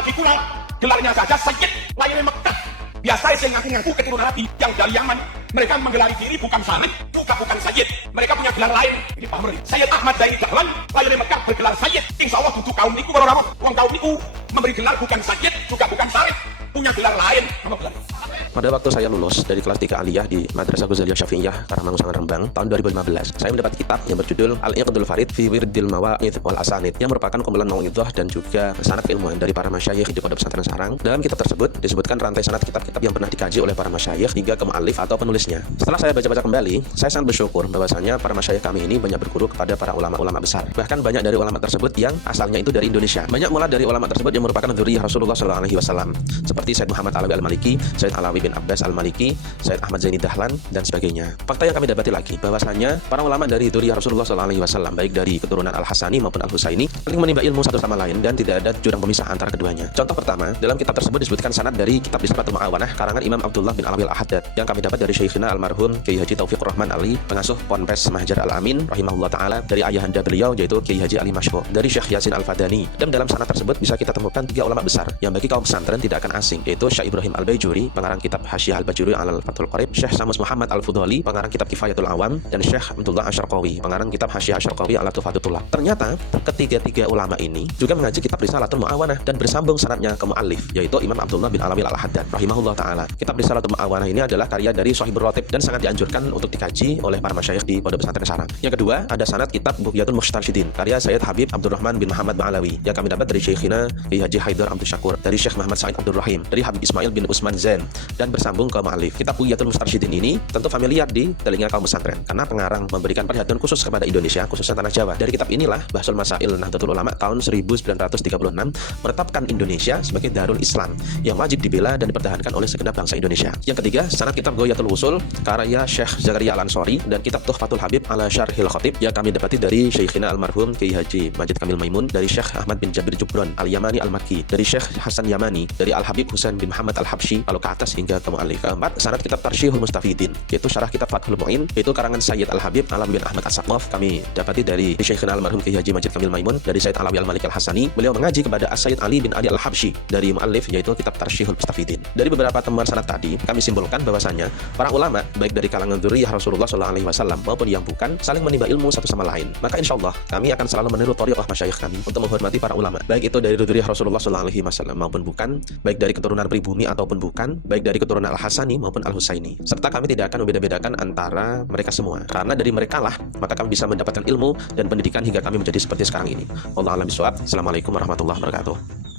lagi pula gelarnya saja Sayyid layani Mekah. Biasa yang ngaku-ngaku keturunan Nabi yang dari Yaman, mereka menggelari diri bukan Sayyid, bukan Sayyid. Mereka punya gelar lain. Ini paham ini. Sayyid Ahmad Zaini Dahlan layani Mekah bergelar Sayyid. Insya Allah butuh kaum niku orang wong kaum niku memberi gelar bukan Sayyid, juga bukan Sayyid, punya gelar lain. Apa gelar? Pada waktu saya lulus dari kelas 3 Aliyah di Madrasah Ghazaliyah Syafi'iyah Karangmangusan Rembang tahun 2015, saya mendapat kitab yang berjudul Al-Iqdul Farid fi Wirdil Mawa'idh wal Asanid yang merupakan kumpulan mau'idhah dan juga sanad keilmuan dari para masyayikh di Pondok Pesantren Sarang. Dalam kitab tersebut disebutkan rantai sanad kitab-kitab yang pernah dikaji oleh para masyayikh hingga ke mu'allif atau penulisnya. Setelah saya baca-baca kembali, saya sangat bersyukur bahwasanya para masyayikh kami ini banyak berguru kepada para ulama-ulama besar. Bahkan banyak dari ulama tersebut yang asalnya itu dari Indonesia. Banyak mula dari ulama tersebut yang merupakan dzurriyyah Rasulullah SAW, seperti Said Muhammad Alawi Al-Maliki, Said Alawi bin Abbas Al-Maliki, Said Ahmad Zaini Dahlan, dan sebagainya. Fakta yang kami dapati lagi bahwasanya para ulama dari dzurriyyah Rasulullah SAW, baik dari keturunan Al-Hasani maupun Al-Husaini, saling menimba ilmu satu sama lain dan tidak ada jurang pemisah antara keduanya. Contoh pertama, dalam kitab tersebut disebutkan sanad dari kitab Disratul Ma'awanah karangan Imam Abdullah bin Alwi Al-Ahaddad yang kami dapat dari Syekhina Almarhum Kiai Haji Taufiq Rahman Ali, pengasuh Ponpes Mahjar Al-Amin rahimahullah taala, dari ayahanda beliau yaitu Kiai Haji Ali Mashko, dari Syekh Yasin Al-Fadani. Dan dalam sanad tersebut bisa kita temukan 3 ulama besar yang bagi kaum pesantren tidak akan asing, yaitu Syekh Ibrahim Al-Baijuri, pengarang kitab Hasyiah Al-Bajuri Alal Fathul Qarib, Syekh Samus Muhammad Al-Fudhali, pengarang kitab Kifayatul Awam, dan Syekh Abdullah Asyarqawi, pengarang kitab Hasyiah Asyarqawi Ala Tufatul Tulab. Ternyata ketiga-tiga ulama ini juga mengaji kitab Risalatul Mu'awanah dan bersambung sanadnya ke muallif yaitu Imam Abdullah bin Alawi Al-Haddad rahimahullah taala. Kitab Risalatul Mu'awanah ini adalah karya dari Shahibur Ratib dan sangat dianjurkan untuk dikaji oleh para masyayikh di Pondok Pesantren Sarang. Yang kedua, ada sanad kitab Bughyatul Mustasyidin karya Sayyid Habib Abdurrahman bin Muhammad Ma'alawi yang kami dapat dari Syekhina Kiai Haji Haidar Abdul Syakur, dari Syekh Muhammad Said Abdul Rahim, dari Habib Ismail bin Usman Zain, dan bersambung ke muallif. Kitab Bughyatul Mustasyidin ini tentu familiar di telinga kaum pesantren karena pengarang memberikan perhatian khusus kepada Indonesia, khususnya tanah Jawa. Dari kitab inilah Bahsul Masail Nahdlatul Ulama tahun 1936 menetapkan Indonesia sebagai Darul Islam yang wajib dibela dan dipertahankan oleh segenap bangsa Indonesia. Yang ketiga, sanad kitab Ghoyatul Wusul karya Syekh Zakaria Al-Ansori dan kitab Tuhfatul Habib ala Syarhil Khatib yang kami dapati dari Syekhina Almarhum Kiai Haji Majid Kamil Maimun, dari Syekh Ahmad bin Jabir Jubron Al-Yamani Al-Makki, dari Syekh Hasan Yamani, dari Al-Habib Husain bin Muhammad Al-Habsyi, lalu ke atas hingga ke muallif. Keempat, sanad kitab Tarsyihul Mustafidin yaitu syarah kitab Fathul Mu'in, yaitu karangan Sayyid Al-Habib Alawi bin Ahmad As-Saqaf, kami dapati dari Syekhina Almarhum Kiai Haji Majid Kamil Maimun, dari Sayyid Alawi Al-Malik Al-Hasani. Beliau mengaji kepada As-Sayyid Ali bin Ali Al-Habsyi dari muallif yaitu kitab Tarsyihul Mustafidin. Dari beberapa temuan sanad tadi, kami simpulkan bahwasanya para ulama baik dari kalangan dzurriyyah Rasulullah SAW maupun yang bukan saling menimba ilmu satu sama lain. Maka insyaallah kami akan selalu meniru thariqah masyayikh kami untuk menghormati para ulama, baik itu dari dzurriyyah Rasulullah SAW maupun bukan, baik dari keturunan pribumi ataupun bukan, baik dari keturunan Al-Hasani maupun Al-Husaini. Serta kami tidak akan membeda-bedakan antara mereka semua, karena dari mereka lah maka kami bisa mendapatkan ilmu dan pendidikan hingga kami menjadi seperti sekarang ini. Wallahu a'lam bishawab. Assalamualaikum warahmatullahi wabarakatuh.